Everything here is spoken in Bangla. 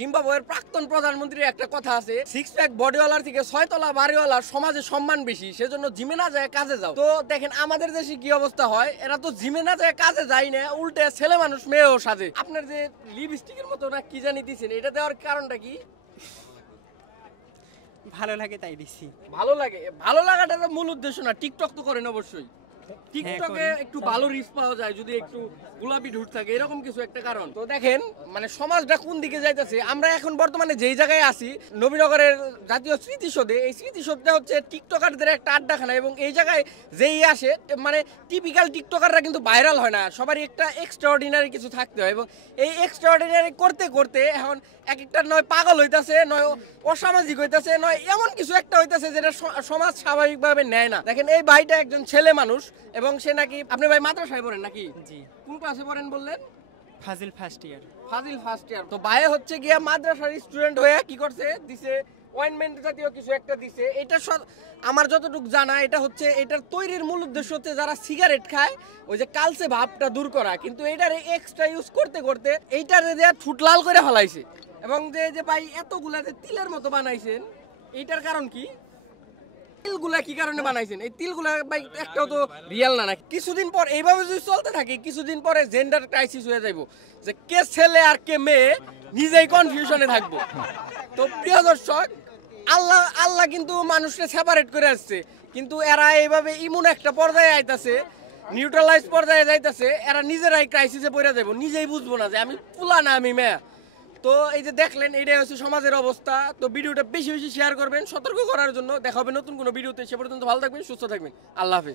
জিম্বাবুয়ের প্রাক্তন প্রধানমন্ত্রীর একটা কথা আছে, 6 প্যাক বডিওয়ালার থেকে 6 তলা বাড়িওয়ালার সমাজে সম্মান বেশি, সেজন্য জিমে না যায় কাজে যাও। তো দেখেন আমাদের দেশে কি অবস্থা হয়, এরা তো জিমে না যায় কাজে যায় না, উল্টে ছেলে মানুষ মেয়েও সাজে। আপনার যে লিপস্টিকের মতো না কি জানি দিচ্ছেন, এটা দেওয়ার কারণটা কি? ভালো লাগে তাই দিছি। ভালো লাগে, ভালো লাগাটা তো মূল উদ্দেশ্য না। টিকটক তো করেন অবশ্যই, টিকটকে একটু ভালো রিচ পাওয়া যায় যদি একটু গোলাপি ঢুট থাকে, এরকম কিছু একটা কারণ। তো দেখেন মানে সমাজটা কোন দিকে যাইতেছে। আমরা এখন বর্তমানে যেই জায়গায় আছি, নবীনগরের জাতীয় স্মৃতিসৌধে, এই স্মৃতিসৌধটা হচ্ছে টিকটকারদের একটা আড্ডাখানা, এবং এই জায়গায় যেই আসে মানে টিপিক্যাল টিকটকাররা কিন্তু ভাইরাল হয় না, সবারই একটা এক্সট্রাঅর্ডিনারি কিছু থাকতে হয়, এবং এই এক্সট্রাঅর্ডিনারি করতে করতে এখন এক একটা নয় পাগল হইতাছে, নয় অসামাজিক হইতাছে, নয় এমন কিছু একটা হইতাছে যেটা সমাজ স্বাভাবিকভাবে নেয় না। দেখেন এই ভাইটা একজন ছেলে মানুষ, এবং সে নাকি, আপনি ভাই মাদ্রাসায় পড়েন নাকি? জি, কোন ক্লাসে পড়েন বললেন? ফাজিল ফার্স্ট ইয়ার। ফাজিল ফার্স্ট ইয়ার। তো ভাই হচ্ছে গিয়া মাদ্রাসার স্টুডেন্ট হয়ে কি করছে, দিছে অয়েন্টমেন্ট জাতীয় কিছু একটা দিছে। এটা আমার যতটুকু জানা, এটা হচ্ছে এটার তৈরির মূল উদ্দেশ্য হচ্ছে যারা সিগারেট খায় ওই যে কালচে ভাবটা দূর করা, কিন্তু এইটারে এক্সট্রা ইউজ করতে করতে এইটারে দেয়া ঠুট লাল করে ফেলাইছে। এবং যে ভাই এতগুলা যে তিলের মতো বানাইছেন, এইটার কারণ কি? তিলগুলা কি কারণে বানাইছেন? এই তিলগুলা ভাই একটাও তো রিয়েল না। কিছুদিন পর এইভাবে যদি চলতে থাকে, কিছুদিন পরে জেন্ডার ক্রাইসিস হয়ে যাইব, যে কে ছেলে আর কে মেয়ে নিজেই কনফিউশনে থাকবো। তো প্রিয় দর্শক, আল্লাহ কিন্তু মানুষকে সেপারেট করে আসছে, কিন্তু এরা এইভাবে ইমন একটা পর্যায়ে আইতাছে, নিউট্রালাইজ পর্যায়ে যাইতাছে, এরা নিজেরাই ক্রাইসিসে পড়ে যাবো, নিজেই বুঝবো না যে আমি পুলা না আমি মেয়া। তো এই যে দেখলেন, এটাই হচ্ছে সমাজের অবস্থা। তো ভিডিওটা বেশি বেশি শেয়ার করবেন সতর্ক করার জন্য। দেখা হবে নতুন কোনো ভিডিওতে, সে পর্যন্ত ভালো থাকবেন, সুস্থ থাকবেন। আল্লাহ হাফেজ।